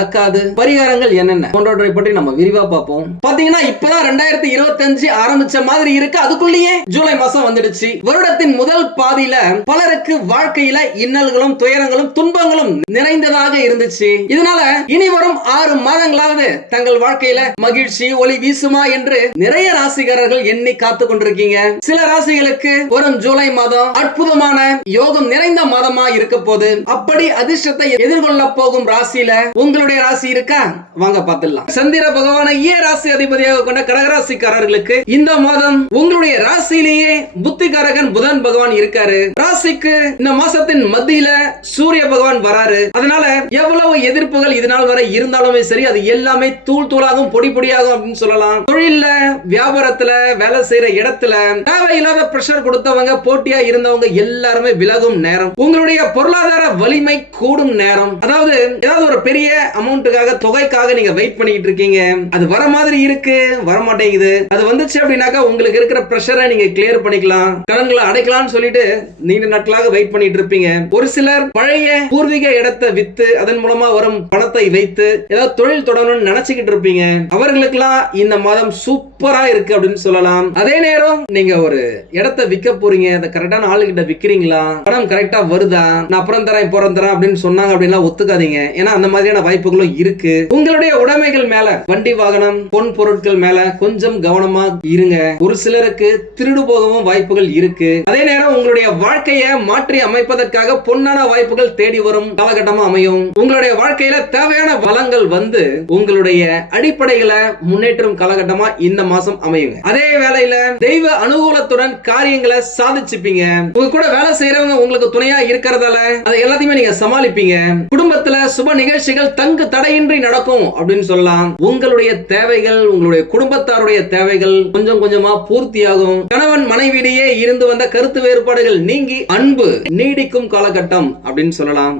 நடக்காது. பரிகாரங்கள் என்னென்ன? போன்றவற்றை பற்றி நம்ம விரிவா பார்ப்போம். பாத்தீங்கன்னா இப்பதான் ரெண்டாயிரத்தி இருபத்தஞ்சு ஆரம்பிச்ச மாதிரி இருக்கு. அதுக்குள்ளேயே ஜூலை மாசம் வந்துடுச்சு. வருடத்தின் முதல் பாதியில பலருக்கு வாழ்க்கையில இன்னல்களும் துயரங்களும் துன்பங்களும் நிறைந்ததாக இருந்துச்சு. இதனால இனி வரும் ஆறு மாதங்களாவது தங்கள் வாழ்க்கையில மகிழ்ச்சி ஒளி வீசுமா என்று நிறைய ராசிகாரர்கள் எண்ணி காத்து கொண்டிருக்கீங்க. சில ராசிகளுக்கு வரும் ஜூலை மாதம் அற்புதமான யோகம் நிறைந்த மாதமா இருக்க போது அப்படி அதிர்ஷ்டத்தை எதிர்கொள்ள போகும் ராசியில உங்களுடைய ராசி இருக்கா? வாங்க பார்த்துடலாம். சந்திர பகவானை ஏ ராசி அதிபதியாக கொண்ட கடகராசிக்காரர்களுக்கு இந்த மாதம் உங்களுடைய ராசியிலேயே புத்திகாரகன் புதன் பகவான் இருக்காரு. ராசிக்கு இந்த மாசத்தின் மத்தியில சூரிய பகவான் வராரு. அதனால எவ்வளவு எதிர்ப்புகள் இதனால் வரை இருந்தாலுமே சரி அது எல்லாமே தூள் தூளாகும் பொடி பொடியாகும் அப்படின்னு சொல்லலாம். தொழில்ல வியாபாரத்துல வேலை செய்யற இடத்துல தேவையில்லாத பிரஷர் கொடுத்தவங்க போட்டியா இருந்தவங்க எல்லாருமே விலகும் நேரம். உங்களுடைய பொருளாதார வலிமை கூடும் நேரம். அதாவது ஏதாவது ஒரு பெரிய அமௌண்ட்டுக்காக தொகைக்காக நீங்க வெயிட் பண்ணிட்டு இருக்கீங்க. அது வர மாதிரி இருக்கு. வர மாட்டேங்குது அது வந்துச்சு அப்படின்னாக்கா உங்களுக்கு இருக்கிற பிரஷரை நீங்க கிளியர் பண்ணிக்கலாம். கடன்களை அடைக்கலாம்னு சொல்லிட்டு நீண்ட நாட்களாக வெயிட் பண்ணிட்டு இருப்பீங்க. ஒரு சிலர் பழைய பூர்வீக இடத்தை வித்து அதன் மூலமா வரும் பணத்தை வைத்து ஏதாவது தொழில் தொடரணும்னு நினைச்சுக்கிட்டு இருப்பீங்க. அவர்களுக்கெல்லாம் இந்த மாதம் சூப்பரா இருக்கு அப்படின்னு சொல்லலாம். அதே நேரம் நீங்க ஒரு இடத்தை விற்க போறீங்க. அதை கரெக்டான ஆளுகிட்ட விக்கிறீங்களா? பணம் கரெக்டா வருதா? நான் அப்புறம் தரேன் புறம் தரேன் அப்படின்னு சொன்னாங்க அப்படின்னா ஒத்துக்காதீங்க. ஏன்னா அந்த மாதிரியான வாய்ப்புகளும் இருக்கு. உங்களுடைய உடைமைகள் மேல வண்டி வாகனம் பொன் பொருட்கள் மேல கொஞ்சம் கவனமா இருங்க. ஒரு சிலருக்கு திருடு போகவும் வாய்ப்புகள் இருக்கு. அதே நேரம் உங்களுடைய வாழ்க்கையை மாற்றி அமைப்பதற்காக பொன்னான வாய்ப்புகள் தேடி வரும் காலகட்டமா அமையும். உங்களுடைய வாழ்க்கையில தேவையான வளங்கள் வந்து உங்களுடைய அடிப்படைகளை முன்னேற்றும் காலகட்டமா இந்த மாசம் அமையுங்க. அதே வேளையில தெய்வ அனுகூலத்துடன் காரியங்களை சாதிச்சுப்பீங்க. உங்க கூட வேலை செய்யறவங்க உங்களுக்கு துணையா இருக்கிறதால அதை எல்லாத்தையுமே நீங்க சமாளிப்பீங்க. குடும்பத்துல சுப நிகழ்ச்சிகள் தங்கு தடையின்றி நடக்கும் அப்படின்னு சொல்லலாம். உங்களுடைய தேவைகள் உங்களுடைய குடும்பத்தாருடைய தேவைகள் கொஞ்சம் கொஞ்சமா பூர்த்தியாகும். கணவன் மனைவியிடையே இருந்து வந்த கருத்து வேறுபாடு வேறுபாடுகள் நீங்கி அன்பு நீடிக்கும் காலகட்டம் அப்படின்னு சொல்லலாம்.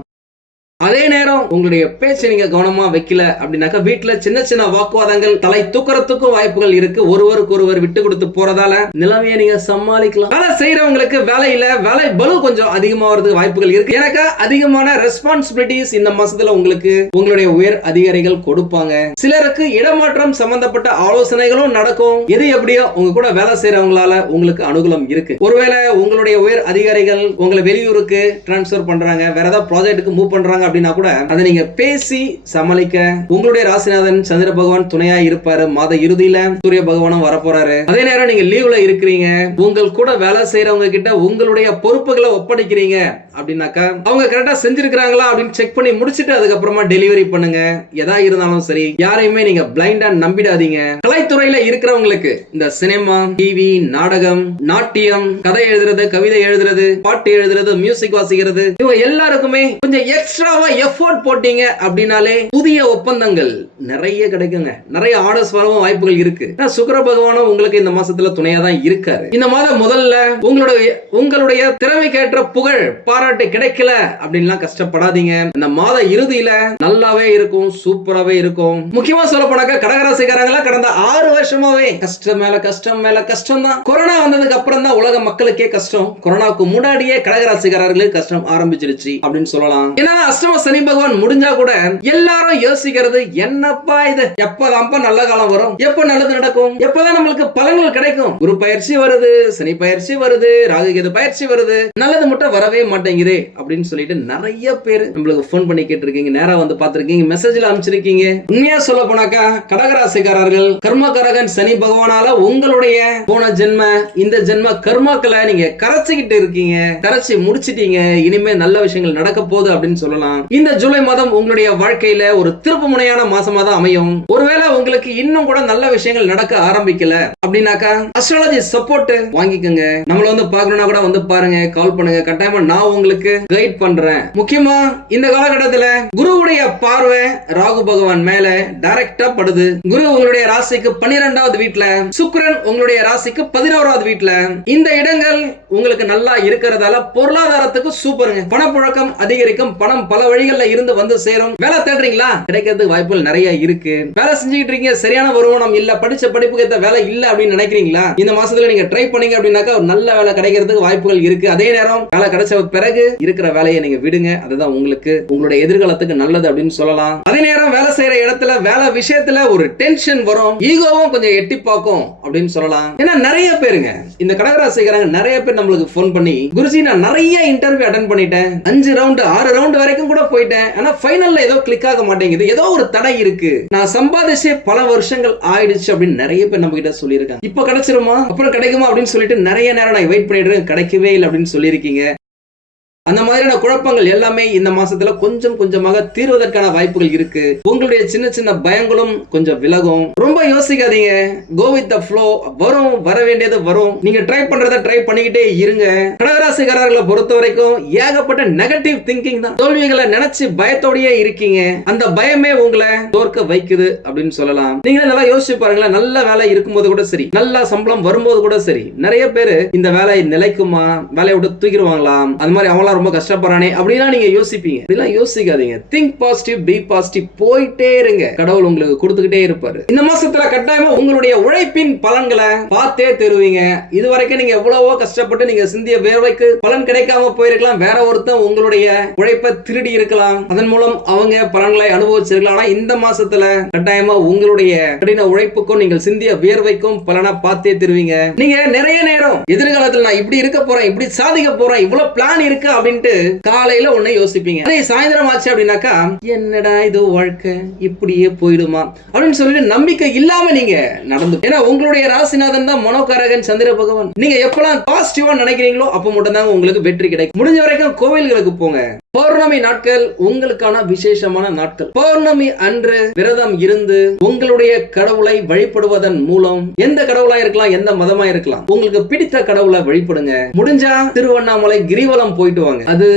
அதே நேரம் உங்களுடைய பேச்சை நீங்க கவனமா வைக்கல அப்படின்னாக்கா வீட்டுல சின்ன சின்ன வாக்குவாதங்கள் தலை தூக்கறதுக்கும் வாய்ப்புகள் இருக்கு. ஒருவருக்கு ஒருவர் விட்டு கொடுத்து போறதால நிலைமையை நீங்க சமாளிக்கலாம். வேலை செய்யறவங்களுக்கு வேலையில வேலை பலு கொஞ்சம் அதிகமாகிறதுக்கு வாய்ப்புகள் இருக்கு. எனக்கா அதிகமான ரெஸ்பான்சிபிலிட்டிஸ் இந்த மாசத்துல உங்களுக்கு உங்களுடைய உயர் அதிகாரிகள் கொடுப்பாங்க. சிலருக்கு இடமாற்றம் சம்பந்தப்பட்ட ஆலோசனைகளும் நடக்கும். எது எப்படியோ உங்க கூட வேலை செய்யறவங்களால உங்களுக்கு அனுகூலம் இருக்கு. ஒருவேளை உங்களுடைய உயர் அதிகாரிகள் உங்களை வெளியூருக்கு டிரான்ஸ்பர் பண்றாங்க வேற ஏதாவது ப்ராஜெக்ட்டுக்கு மூவ் பண்றாங்க அப்படின்னா கூட அதை நீங்க பேசி சமாளிக்க உங்களுடைய ராசிநாதன் சந்திர பகவான் துணையா இருப்பாரு. மாத இறுதியில சூரிய பகவானும் வரப்போறாரு. அதே நேரம் நீங்க லீவ்ல இருக்கிறீங்க. உங்கள் கூட வேலை செய்யறவங்க கிட்ட உங்களுடைய பொறுப்புகளை ஒப்படைக்கிறீங்க. அப்படின்னாக்கா அவங்க கரெக்டா செஞ்சிருக்கிறாங்களா அப்படின்னு செக் பண்ணி முடிச்சுட்டு அதுக்கப்புறமா டெலிவரி பண்ணுங்க. எதா இருந்தாலும் சரி யாரையுமே நீங்க பிளைண்டா நம்பிடாதீங்க. கலைத்துறையில இருக்கிறவங்களுக்கு இந்த சினிமா டிவி நாடகம் நாட்டியம் கதை எழுதுறது கவிதை எழுதுறது பாட்டு எழுதுறது மியூசிக் வாசிக்கிறது இவங்க எல்லாருக்குமே கொஞ்சம் எக்ஸ்ட்ராவா எஃபோர்ட் போட்டீங்க அப்படின்னாலே புதிய ஒப்பந்தங்கள் நிறைய கிடைக்குங்க. நிறைய ஆர்டர்ஸ் வரவும் வாய்ப்புகள் இருக்கு. சுக்கர பகவானும் உங்களுக்கு இந்த மாசத்துல துணையா தான் இருக்காரு. இந்த மாதம் முதல்ல உங்களுடைய உங்களுடைய திறமைக்கேற்ற புகழ் பாராட்டு கிடைக்கல அப்படின்லாம் கஷ்டப்படாதீங்க. இந்த மாத இறுதியில நல்லாவே இருக்கும் சூப்பராவே இருக்கும். முக்கியமா சொல்ல போனாக்க கடகராசிக்காரங்களா கடந்த ஆறு வருஷமாவே கஷ்டம் மேல கஷ்டம் மேல கஷ்டம் தான் கொரோனா வந்ததுக்கு அப்புறம் தான் உலக மக்களுக்கே கஷ்டம். கொரோனாவுக்கு முன்னாடியே கடகராசிக்காரர்களுக்கு கஷ்டம் ஆரம்பிச்சிருச்சு அப்படின்னு சொல்லலாம். ஏன்னா அஷ்டம சனி பகவான் முடிஞ்சா கூட எல்லாரும் யோசிக்கிறது என்னப்பா இது? எப்பதான்ப்பா நல்ல காலம் வரும்? எப்ப நல்லது நடக்கும்? எப்பதான் நம்மளுக்கு பலன்கள் கிடைக்கும்? குரு பயிற்சி வருது சனி பயிற்சி வருது ராகு கேது பயிற்சி வருது. நல்லது மட்டும் வரவே மாட்டேங்குது. அப்படின்னு சொல்லிட்டு நிறைய பேர் நம்மளுக்கு ஃபோன் பண்ணி கேட்டிருக்கீங்க. நேரா வந்து பார்த்திருக்கீங்க. மெசேஜ்ல அனுப்பிச்சிருக்கீங்க. உண்மையா சொல்ல போனாக்கா கடகராசிக்காரர்கள் கர்மகாரகன் சனி பகவானால உங்களுடைய போன ஜென்ம இந்த ஜென்ம கர்மாக்களை நீங்க கரைச்சிக்கிட்டு இருக்கீங்க. கரைச்சி முடிச்சிட்டீங்க. இனிமே நல்ல விஷயங்கள் நடக்க போகுது அப்படின்னு சொல்லலாம். இந்த ஜூலை மாதம் உங்களுடைய வாழ்க்கையில ஒரு திருப்பு முனையான மாசமா தான் அமையும். ஒருவேளை உங்களுக்கு இன்னும் கூட நல்ல விஷயங்கள் நடக்க ஆரம்பிக்கல அப்படின்னாக்கா அஸ்ட்ராலஜி சப்போர்ட் வாங்கிக்கோங்க. நம்மள வந்து பார்க்கணும்னா கூட வந்து பாருங்க. கால் பண்ணுங்க. கட்டாயமா நான் உங்களுக்கு கைட் பண்றேன். முக்கியமா இந்த காலகட்டத்துல குருவுடைய பார்வை ராகு பகவான் மேல டைரக்டா படுது. குரு உங்களுடைய ராசிக்கு பன்னிரெண்டாவது வீட்டுல சுக்ரன் உங்களுடைய ராசிக்கு பதினோராவது வீட்டுல இந்த இடங்கள் உங்களுக்கு நல்லா இருக்கிறதால பொருளாதாரத்துக்கு சூப்பருங்க. பணப்புழக்கம் அதிகரிக்கும் பணம் பல வழிகள்ல இருந்து வந்து சேரும். வேலை தேடுறீங்களா? கிடைக்கிறதுக்கு வாய்ப்புகள் நிறைய இருக்கு. வேலை செஞ்சுக்கிட்டு இருக்கீங்க சரியான வருமானம் இல்ல படிச்ச படிப்புக்கு ஏத்த வேலை இல்ல அப்படின்னு நினைக்கிறீங்களா? இந்த மாசத்துல நீங்க ட்ரை பண்ணீங்க அப்படின்னாக்கா ஒரு நல்ல வேலை கிடைக்கிறதுக்கு வாய்ப்புகள் இருக்கு. அதே நேரம் வேலை கிடைச்ச பிறகு இருக்கிற வேலையை நீங்க விடுங்க. அதுதான் உங்களுக்கு உங்களுடைய எதிர்காலத்துக்கு நல்லது அப்படின்னு சொல்லலாம். அதே நேரம் வேலை செய்யற இடத்துல வேலை விஷயத்துல ஒரு டென்ஷன் வரும். ஈகோவும் கொஞ்சம் எட்டி பார்க்கும் அப்படின்னு சொல்லலாம். ஏன்னா நிறைய பேருங்க இந்த கடகராசிக்காரங்க நிறைய பேர் நம்மளுக்கு ஃபோன் பண்ணி குருஜி நான் நிறைய இன்டர்வியூ அட்டன் பண்ணிட்டேன். அஞ்சு ரவுண்டு ஆறு ரவுண்டு வரைக்கும் கூட போயிட்டேன். ஆனா ஃபைனல்ல ஏதோ கிளிக் ஆக மாட்டேங்குது. ஏதோ ஒரு தடை இருக்கு. நான் சம்பாதிச்சே பல வருஷங்கள் ஆயிடுச்சு அப்படின்னு நிறைய பேர் நம்ம கிட்ட சொல்லியிருக்காங்க. இப்போ கிடைச்சிருமா? அப்புறம் கிடைக்குமா? அப்படின்னு சொல்லிட்டு நிறைய நேரம் நான் வெயிட் பண்ணிட்டு கிடைக்கவே இல்லை அப்படின்னு சொல்லியிருக்கீங்க. அந்த மாதிரியான குழப்பங்கள் எல்லாமே இந்த மாசத்துல கொஞ்சம் கொஞ்சமாக தீர்வதற்கான வாய்ப்புகள் இருக்கு. உங்களுடைய சின்ன சின்ன பயங்களும் கொஞ்சம் விலகும். ரொம்ப யோசிக்காதீங்க. கோ வித் த ஃப்ளோ வரும் வர வேண்டியது வரும். நீங்க ட்ரை பண்றத ட்ரை பண்ணிக்கிட்டே இருங்க. கடகராசிக்காரர்களை பொறுத்த வரைக்கும் ஏகப்பட்ட நெகட்டிவ் திங்கிங் தான். தோல்விகளை நினைச்சு பயத்தோடயே இருக்கீங்க. அந்த பயமே உங்களை தோற்க வைக்குது அப்படின்னு சொல்லலாம். நீங்க நல்லா யோசிச்சு பாருங்களேன். நல்ல வேலை இருக்கும்போது கூட சரி. நல்ல சம்பளம் வரும்போது கூட சரி. நிறைய பேர் இந்த வேலை நிலைக்குமா? வேலையை விட்டு தூக்கிடுவாங்களாம். அது மாதிரி அவங்களாம் ரொம்ப கஷ்டப்படுறானே அப்படிலாம் நீங்க யோசிப்பீங்க. இதெல்லாம் யோசிக்காதீங்க. திங்க் பாசிட்டிவ் பி பாசிட்டிவ் போயிட்டே இருங்க. கடவுள் உங்களுக்கு கொடுத்துக்கிட்டே இருப்பாரு. இந்த மாசத்துல கட்டாயமா உங்களுடைய உழைப்பின் பலன்களை பார்த்தே தருவீங்க. இது வரைக்கும் நீங்க எவ்வளவோ கஷ்டப்பட்டு நீங்க சிந்திய வேர்வைக்கு பலன் கிடைக்காம போயிருக்கலாம். வேற ஒருத்தன் உங்களுடைய உழைப்பை திருடி இருக்கலாம். அதன் மூலம் அவங்க பலன்களை அனுபவிச்சிருக்கலாம். ஆனா இந்த மாசத்துல கட்டாயமா உங்களுடைய கடின உழைப்புக்கும் நீங்கள் சிந்திய வியர்வைக்கும் பலனா பார்த்தே தருவீங்க. நீங்க நிறைய நேரம் எதிர்காலத்துல நான் இப்படி இருக்க போறேன் இப்படி சாதிக்க போறேன் இவ்வளவு பிளான் இருக்கு அப்படின்ட்டு காலையில ஒன்னு யோசிப்பீங்க. அதே சாயந்தரம் ஆச்சு அப்படின்னாக்கா என்னடா இது வாழ்க்கை? இப்படியே போயிடுமா? அப்படின்னு சொல்லிட்டு நம்பிக்கை இல்லாம நீங்க நடந்து. ஏன்னா உங்களுடைய ராசிநாதன் தான் மனோகாரகன் சந்திர பகவான். நீங்க எப்பெல்லாம் பாசிட்டிவா நினைக்கிறீங்களோ அப்ப மட்டும் தாங்க உங்களுக்கு வெற்றி கிடைக்கும். முடிஞ்ச வரைக்கும் கோவில்களுக்கு போங்க. பௌர்ணமி நாட்கள் உங்களுக்கான விசேஷமான நாட்கள். பௌர்ணமி அன்று விரதம் இருந்து உங்களுடைய கடவுளை வழிபடுவதன் மூலம் எந்த கடவுளா இருக்கலாம் எந்த மதமா இருக்கலாம் உங்களுக்கு பிடித்த கடவுளை வழிபடுங்க. முடிஞ்சா திருவண்ணாமலை கிரிவலம் போயிட்டு வாங்க. அது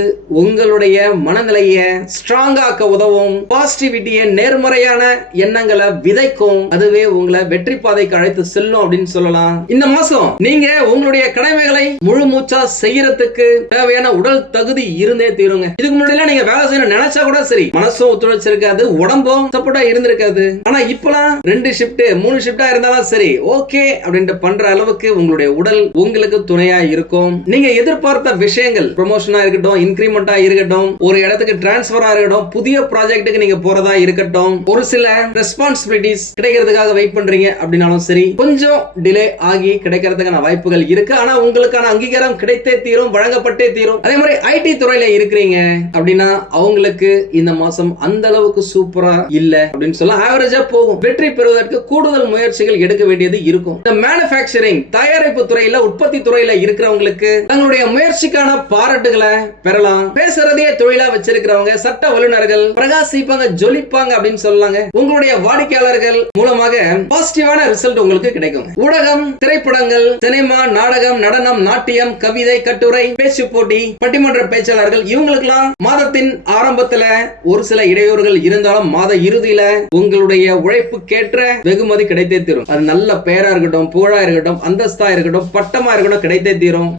உங்களுடைய மனநிலைய ஸ்ட்ராங் ஆக்க உதவும். பாசிட்டிவிட்டிய நேர்மறையான எண்ணங்களை விதைக்கும். அதுவே உங்களை வெற்றி பாதைக்கு அழைத்து செல்லும் அப்படின்னு சொல்லலாம். இந்த மாசம் நீங்க உங்களுடைய கடமைகளை முழு மூச்சா செய்யறதுக்கு தேவையான உடல் தகுதி இருந்தே தீருங்க. இதுக்கு முன்னாடி நீங்க வேலை செய்யணும் நினைச்சா கூட சரி. மனசும் ஒத்துழைச்சிருக்காது உடம்பும் சப்போர்ட்டா இருந்திருக்காது. ஆனா இப்பெல்லாம் ரெண்டு ஷிஃப்ட் மூணு ஷிஃப்டா இருந்தாலும் சரி ஓகே அப்படின்ட்டு பண்ற அளவுக்கு உங்களுடைய உடல் உங்களுக்கு துணையா இருக்கும். நீங்க எதிர்பார்த்த விஷயங்கள் ப்ரொமோஷனா இருக்கட்டும் இன்கிரிமெண்டா இருக்கட்டும் ஒரு இடத்துக்கு டிரான்ஸ்பரா இருக்கட்டும் புதிய ப்ராஜெக்ட்டுக்கு நீங்க போறதா இருக்கட்டும் ஒரு சில ரெஸ்பான்சிபிலிட்டிஸ் கிடைக்கிறதுக்காக வெயிட் பண்றீங்க அப்படின்னாலும் சரி கொஞ்சம் டிலே ஆகி கிடைக்கிறதுக்கான வாய்ப்புகள் இருக்கு. ஆனா உங்களுக்கான அங்கீகாரம் கிடைத்தே தீரும் வழங்கப்பட்டே தீரும். அதே மாதிரி ஐடி துறையில இருக்கிறீங்க அப்படின்னா அவங்களுக்கு இந்த மாசம் அந்த அளவுக்கு சூப்பரா இல்ல அப்படின்னு சொல்ல ஆவரேஜா போகும். வெற்றி பெறுவதற்கு கூடுதல் முயற்சிகள் எடுக்க வேண்டியது இருக்கும். இந்த மேனுபேக்சரிங் தயாரிப்பு துறையில உற்பத்தி துறையில இருக்கிறவங்களுக்கு தங்களுடைய முயற்சிக்கான பாராட்டுகளை பெறலாம். பேசுறதே தொழிலா வச்சிருக்கிறவங்க சட்ட வல்லுநர்கள் பிரகாசிப்பாங்க ஜொலிப்பாங்க அப்படின்னு சொல்லலாங்க. உங்களுடைய வாடிக்கையாளர்கள் மூலமாக பாசிட்டிவான ரிசல்ட் உங்களுக்கு கிடைக்கும். ஊடகம் திரைப்படங்கள் சினிமா நாடகம் நடனம் நாட்டியம் கவிதை கட்டுரை பேச்சு போட்டி பட்டிமன்ற பேச்சாளர்கள் இவங்களுக்கெல்லாம் மாதத்தின் ஆரம்பத்துல ஒரு சில இடையூறுகள் இருந்தாலும் மாத இறுதியில உங்களுடைய உழைப்புக்கேற்ற வெகுமதி கிடைத்தே தீரும். அது நல்ல பெயரா இருக்கட்டும் புகழா இருக்கட்டும் அந்தஸ்தா இருக்கட்டும் பட்டமா இருக்கட்டும் கிடைத்தே தீரும்.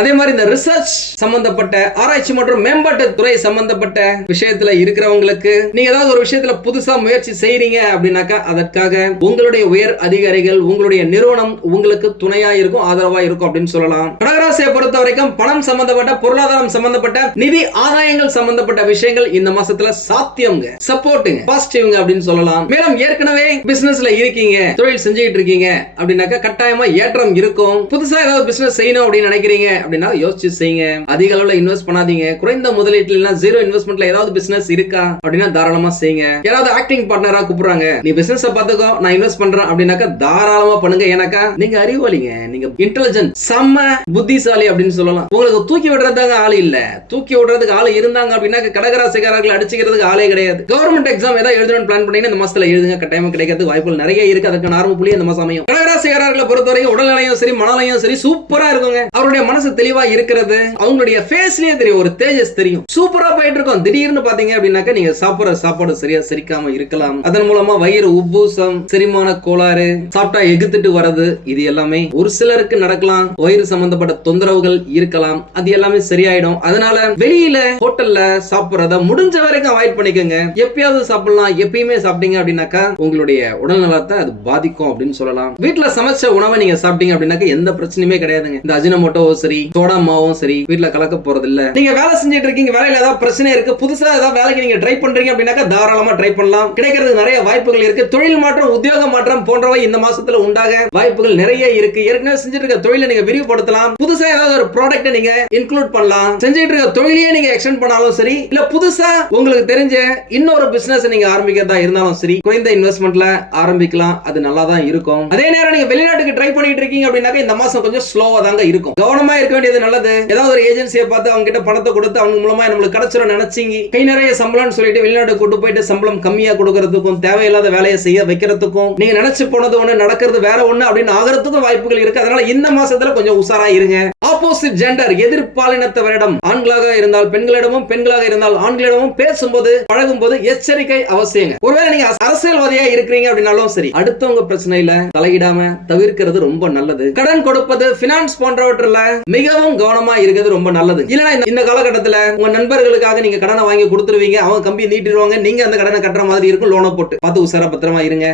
அதே மாதிரி இந்த ரிசர்ச் சம்பந்தப்பட்ட ஆராய்ச்சி மற்றும் மேம்பாட்டு துறை சம்பந்தப்பட்ட விஷயத்துல இருக்கிறவங்களுக்கு நீங்க ஏதாவது ஒரு விஷயத்துல புதுசா முயற்சி செய்யறீங்க அப்படின்னாக்கா அதற்காக உங்களுடைய உயர் அதிகாரிகள் உங்களுடைய நிறுவனம் உங்களுக்கு துணையா இருக்கும் ஆதரவா இருக்கும் அப்படின்னு சொல்லலாம். கடகராசியை பொறுத்த வரைக்கும் பணம் சம்பந்தப்பட்ட பொருளாதாரம் சம்பந்தப்பட்ட நிதி ஆதாயங்கள் சம்பந்தப்பட்ட விஷயங்கள் இந்த மாசத்துல சாத்தியம்ங்க சப்போர்ட்டுங்க பாசிட்டிவ்ங்க அப்படின்னு சொல்லலாம். மேலும் ஏற்கனவே பிசினஸ்ல இருக்கீங்க தொழில் செஞ்சுக்கிட்டு இருக்கீங்க அப்படின்னாக்கா கட்டாயமா ஏற்றம் இருக்கும். புதுசா ஏதாவது பிசினஸ் செய்யணும் அப்படின்னு நினைக்கிறீங்க அப்படின்னா யோசிச்சு செய்யுங்க அதிக அளவுல இன்வெஸ்ட் பண்ணாதீங்க. குறைந்த முதலீட்டுல ஜீரோ இன்வெஸ்ட்மெண்ட்ல ஏதாவது பிசினஸ் இருக்கா? அப்படின்னா தாராளமா செய்யுங்க. யாராவது ஆக்டிங் பார்ட்னரா கூப்பிடுறாங்க. நீ பிசினஸ் பாத்துக்கோ நான் இன்வெஸ்ட் பண்றேன் அப்படின்னாக்கா தாராளமா பண்ணுங்க. ஏன்னாக்கா நீங்க அறிவாளிங்க. நீங்க இன்டெலிஜென்ட் செம்ம புத்திசாலி அப்படின்னு சொல்லலாம். உங்களுக்கு தூக்கி விடுறதுக்காக ஆள் இல்ல. தூக்கி விடுறதுக்கு ஆள் இருந்தாங்க அப்படின்னா கடகராசிக்காரர்கள் அடிச்சுக்கிறதுக்கு ஆளே கிடையாது. கவர்மெண்ட் எக்ஸாம் ஏதாவது எழுதணும்னு பிளான் பண்ணீங்கன்னா இந்த மாசத்துல எழுதுங்க. கட்டாயமா கிடைக்கிறதுக்கு வாய்ப்புகள் நிறைய இருக்கு. அதுக்கு ஆரம்ப புள்ளி இந்த மாசம் அமையும். கடகராசிக்காரர்களை பொறுத்தவரைக்கும் உடல்நிலையும் சரி மனநிலையும் சரி சூப்பரா இருக்குங்க. அவருடைய மனசு தெளிவா இருக்கிறது. அவங்களுடைய ஃபேஸ்லயே தெரியும் ஒரு தேஜஸ் தெரியும். சூப்பரா போயிட்டு இருக்கும். திடீர்னு பாத்தீங்க அப்படின்னாக்கா நீங்க சாப்பிடுற சாப்பாடு சரியா செரிக்காம இருக்கலாம். அதன் மூலமா வயிறு உப்பூசம் செரிமான கோளாறு சாப்பிட்டா எகுத்துட்டு வர்றது இது எல்லாமே ஒரு சிலருக்கு நடக்கலாம். வயிறு சம்பந்தப்பட்ட தொந்தரவுகள் இருக்கலாம். அது எல்லாமே சரியாயிடும். அதனால வெளியில ஹோட்டல்ல சாப்பிடுறத முடிஞ்ச வரைக்கும் அவாய்ட் பண்ணிக்கோங்க. எப்பயாவது சாப்பிடலாம். எப்பயுமே சாப்பிட்டீங்க அப்படின்னாக்கா உங்களுடைய உடல் நலத்தை அது பாதிக்கும் அப்படின்னு சொல்லலாம். வீட்டுல சமைச்ச உணவை நீங்க சாப்பிட்டீங்க அப்படின்னாக்கா எந்த பிரச்சனையுமே கிடையாதுங்க. இந்த அஜினமோட்டோவோ சரி சோடா மாவும் சரி வீட்டுல கலக்க போறது இல்ல நீங்க வேலை செஞ்சுட்டு இருக்கீங்க வேலையில ஏதாவது பிரச்சனை இருக்கு புதுசா ஏதாவது வேலைக்கு நீங்க ட்ரை பண்றீங்க அப்படின்னாக்கா தாராளமா ட்ரை பண்ணலாம். கிடைக்கிறதுக்கு நிறைய வாய்ப்புகள் இருக்கு. தொழில் மாற்றம் உத்தியோக மாற்றம் போன்றவை இந்த மாசத்துல உண்டாக வாய்ப்புகள் நிறைய இருக்கு. ஏற்கனவே செஞ்சுட்டு இருக்க தொழிலை நீங்க விரிவுபடுத்தலாம். புதுசா ஏதாவது ஒரு ப்ராடக்ட் நீங்க இன்க்ளூட் பண்ணலாம். செஞ்சுட்டு இருக்க தொழிலையே நீங்க எக்ஸ்டெண்ட் பண்ணாலும் சரி இல்ல புதுசா உங்களுக்கு தெரிஞ்ச இன்னொரு பிசினஸ் நீங்க ஆரம்பிக்கிறதா இருந்தாலும் சரி குறைந்த இன்வெஸ்ட்மெண்ட்ல ஆரம்பிக்கலாம். அது நல்லா தான் இருக்கும். அதே நேரம் நீங்க வெளிநாட்டுக்கு ட்ரை பண்ணிட்டு இருக்கீங்க அப்படின்னாக்கா இந்த மாசம் கொஞ்சம் ஸ்லோவா தாங்க இருக்கும். கவனமா இருக்க வேண்டியது நல்லது. ஏதாவது ஒரு ஏஜென்சியை பார்த்து அவங்க கிட்ட பணத்தை கொடுத்து அவங்க மூலமா நம்மளுக்கு கிடைச்சிரும் நினைச்சீங்க. கை நிறைய சம்பளம்னு சொல்லிட்டு வெளிநாட்டு கூட்டு போயிட்டு சம்பளம் கம்மியா கொடுக்கறதுக்கும் தேவையில்லாத வேலையை செய்ய வைக்கிறதுக்கும் நீங்க நினைச்சு போனது ஒண்ணு நடக்கிறது வேற ஒண்ணு அப்படின்னு ஆகிறதுக்கும் வாய்ப்புகள் இருக்கு. அதனால இந்த மாசத்துல கொஞ்சம் உஷாரா இருங்க. ஆப்போசிட் ஜெண்டர் எதிர்பாலினத்தவரிடம் ஆண்களாக இருந்தால் பெண்களிடமும் பெண்களாக இருந்தால் ஆண்களிடமும் பேசும்போது பழகும்போது எச்சரிக்கை அவசியங்க. ஒருவேளை நீங்க அரசியல்வாதியா இருக்கிறீங்க அப்படின்னாலும் சரி அடுத்தவங்க பிரச்சனையில தலையிடாம தவிர்க்கிறது ரொம்ப நல்லது. கடன் கொடுப்பது பினான்ஸ் போன்றவற்றில் மிகவும் கவனமா இருக்கிறது ரொம்ப நல்லது. இல்லைன்னா இந்த- இந்த காலகட்டத்துல உங்க நண்பர்களுக்காக நீங்க கடனை வாங்கி கொடுத்துருவீங்க அவங்க கம்பி நீட்டிடுவாங்க நீங்க அந்த கடனை கட்டுற மாதிரி இருக்கும் லோனை போட்டு. பார்த்து உசார பத்திரமா இருங்க.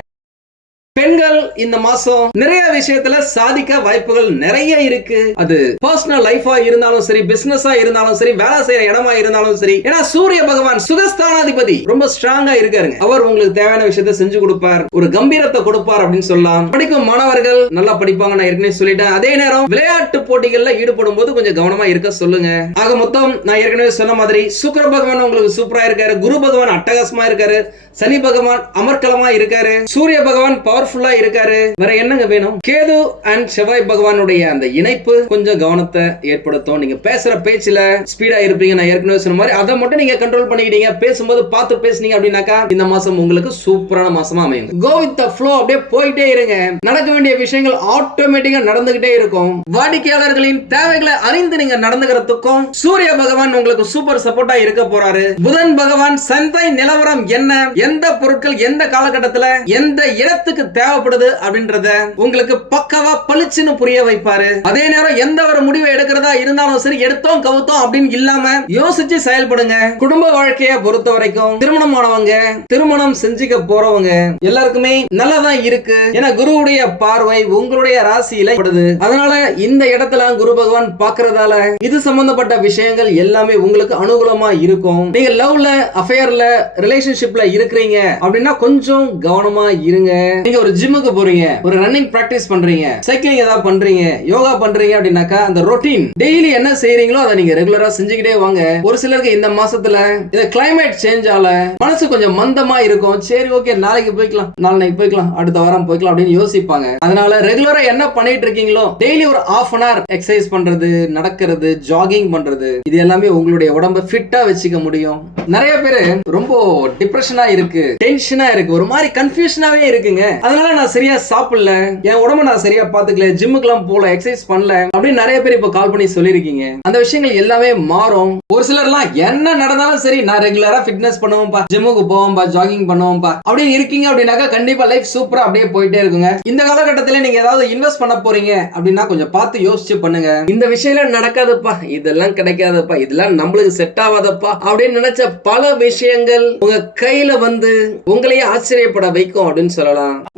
பெண்கள் இந்த மாசம் நிறைய விஷயத்துல சாதிக்க வாய்ப்புகள் நிறைய இருக்கு. அது பர்சனல் லைஃபா இருந்தாலும் சரி பிசினஸா இருந்தாலும் சரி வேலை செய்யற இடமா இருந்தாலும் சரி. ஏன்னா சூரிய பகவான் சுகஸ்தானாதிபதி. ரொம்ப ஸ்ட்ராங்கா இருக்காருங்க. அவர் உங்களுக்கு தேவையான விஷயத்த செஞ்சு கொடுப்பார். ஒரு கம்பீரத்தை கொடுப்பார் அப்படின்னு சொல்லலாம். படிக்கும் மாணவர்கள் நல்லா படிப்பாங்க நான் ஏற்கனவே சொல்லிட்டேன். அதே நேரம் விளையாட்டு போட்டிகள்ல ஈடுபடும் போது கொஞ்சம் கவனமா இருக்க சொல்லுங்க. ஆக மொத்தம் நான் ஏற்கனவே சொன்ன மாதிரி சுக்கர பகவான் உங்களுக்கு சூப்பரா இருக்காரு. குரு பகவான் அட்டகாசமா இருக்காரு. சனி பகவான் அமர்க்கலமா இருக்காரு. சூரிய பகவான் பவர்ஃபுல்லா இருக்காரு. வேற என்னங்க வேணும்? கேது அண்ட் செவ்வாய் பகவானுடைய அந்த இணைப்பு கொஞ்சம் கவனத்தை ஏற்படுத்தும். நீங்க பேசுற பேச்சுல ஸ்பீடா இருப்பீங்க நான் ஏற்கனவே சொன்ன மாதிரி. அதை மட்டும் நீங்க கண்ட்ரோல் பண்ணிக்கிட்டீங்க. பேசும்போது பார்த்து பேசுனீங்க அப்படின்னாக்கா இந்த மாசம் உங்களுக்கு சூப்பரான மாசமா அமையும். கோ வித் த ஃப்ளோ அப்படியே போயிட்டே இருங்க. நடக்க வேண்டிய விஷயங்கள் ஆட்டோமேட்டிக்கா நடந்துகிட்டே இருக்கும். வாடிக்கையாளர்களின் தேவைகளை அறிந்து நீங்க நடந்துகிறதுக்கும் சூரிய பகவான் உங்களுக்கு சூப்பர் சப்போர்ட்டா இருக்க போறாரு. புதன் பகவான் சந்தை நிலவரம் என்ன? எந்த பொருட்கள் எந்த காலகட்டத்துல எந்த இடத்துக்கு தேவைப்படுது அப்படின்றத உங்களுக்கு பக்கவா பளிச்சுன்னு புரிய வைப்பாரு. அதே நேரம் எந்த ஒரு முடிவை எடுக்கிறதா இருந்தாலும் சரி எடுத்தோம் கவுத்தோம் அப்படின்னு இல்லாம யோசிச்சு செயல்படுங்க. குடும்ப வாழ்க்கைய பொறுத்த வரைக்கும் திருமணம் ஆனவங்க திருமணம் செஞ்சுக்க போறவங்க எல்லாருக்குமே நல்லதான் இருக்கு. ஏன்னா குருவுடைய பார்வை உங்களுடைய ராசியில படுது. அதனால இந்த இடத்துல குரு பகவான் பாக்குறதால இது சம்பந்தப்பட்ட விஷயங்கள் எல்லாமே உங்களுக்கு அனுகூலமா இருக்கும். நீங்க லவ்ல அஃபேர்ல ரிலேஷன்ஷிப்ல இருக்கிறீங்க அப்படின்னா கொஞ்சம் கவனமா இருங்க. நீங்க ஒரு ஜிம்முக்கு போறீங்க ஒரு ரன்னிங் பிராக்டிஸ் பண்றீங்க சைக்கிளிங் ஏதாவது பண்றீங்க யோகா பண்றீங்க அப்படின்னாக்கா அந்த ரொட்டீன் டெய்லி என்ன செய்றீங்களோ அதை நீங்க ரெகுலரா செஞ்சுக்கிட்டே வாங்க. ஒரு சிலருக்கு இந்த மாசத்துல இந்த கிளைமேட் சேஞ்ச் ஆல மனசு கொஞ்சம் மந்தமா இருக்கும். சரி ஓகே நாளைக்கு போய்க்கலாம் நாளைக்கு போய்க்கலாம் அடுத்த வாரம் போய்க்கலாம் அப்படின்னு யோசிப்பாங்க. அதனால ரெகுலரா என்ன பண்ணிட்டு இருக்கீங்களோ டெய்லி ஒரு ஆஃப் அன் ஹவர் எக்ஸசைஸ் பண்றது நடக்கிறது ஜாகிங் பண்றது இது எல்லாமே உங்களுடைய உடம்ப ஃபிட்டா வச்சுக்க முடியும். நிறைய பேரு ரொம்ப டிப்ரெஷனா இருக்கு டென்ஷனா இருக்கு ஒரு மாதிரி கன்ஃபியூஷனாவே இருக்குங்க. அதனால நான் சரியா சாப்பிடல. என் உடம்ப நான் சரியா பாத்துக்கல. ஜிம்முக்குலாம் போல எக்ஸசைஸ் பண்ணல. அப்படின்னு நிறைய பேர் இப்ப கால் பண்ணி சொல்லியிருக்கீங்க. அந்த விஷயங்கள் எல்லாமே மாறும். ஒரு சிலர்லாம் என்ன நடந்தாலும் சரி நான் ரெகுலரா ஃபிட்னஸ் பண்ணுவோம்ப்பா ஜிம்முக்கு போவோம்பா ஜாகிங் பண்ணுவோம்ப்பா அப்படின்னு இருக்கீங்க அப்படின்னாக்கா கண்டிப்பா லைஃப் சூப்பரா அப்படியே போயிட்டே இருக்குங்க. இந்த காலகட்டத்தில் நீங்க ஏதாவது இன்வெஸ்ட் பண்ண போறீங்க அப்படின்னா கொஞ்சம் பார்த்து யோசிச்சு பண்ணுங்க. இந்த விஷயம்லாம் நடக்காதுப்பா. இதெல்லாம் கிடைக்காதப்பா. இதெல்லாம் நம்மளுக்கு செட் ஆகாதப்பா. அப்படின்னு நினைச்ச பல விஷயங்கள் உங்க கையில வந்து உங்களையே ஆச்சரியப்பட வைக்கும் அப்படின்னு சொல்லலாம்.